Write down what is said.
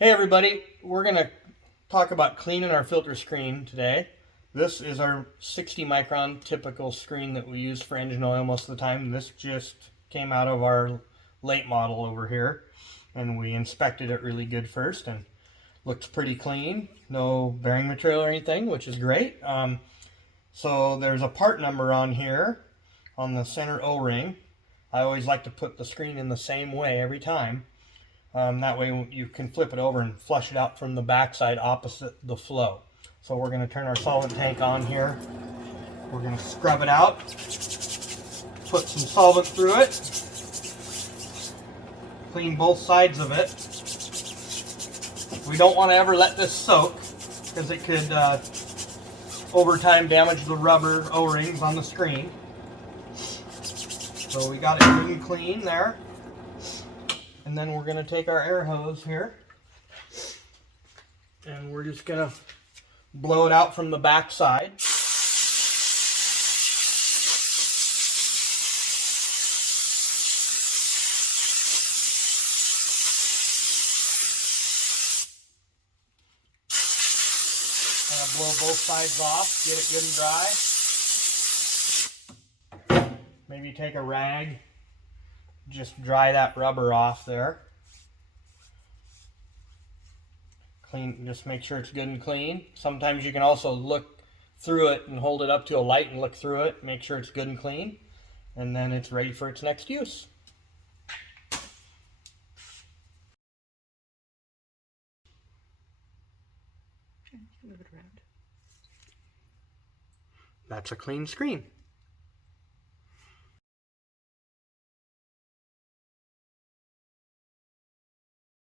Hey everybody, we're going to talk about cleaning our filter screen today. This is our 60 micron typical screen that we use for engine oil most of the time. This just came out of our late model over here, and we inspected it really good first and looks pretty clean. No bearing material or anything, which is great. So there's a part number on here on the center O-ring. I always like to put the screen in the same way every time. That way you can flip it over and flush it out from the backside opposite the flow. So we're going to turn our solvent tank on here. We're going to scrub it out, put some solvent through it, clean both sides of it. We don't want to ever let this soak because it could over time damage the rubber O-rings on the screen. So we got it good and clean there. And then we're going to take our air hose here and we're just going to blow it out from the back side. Kind of blow both sides off, get it good and dry. Maybe take a rag, just dry that rubber off there. Clean, just make sure it's good and clean. Sometimes you can also look through it and hold it up to a light and look through it, make sure it's good and clean, and then it's ready for its next use. Move it around. That's a clean screen.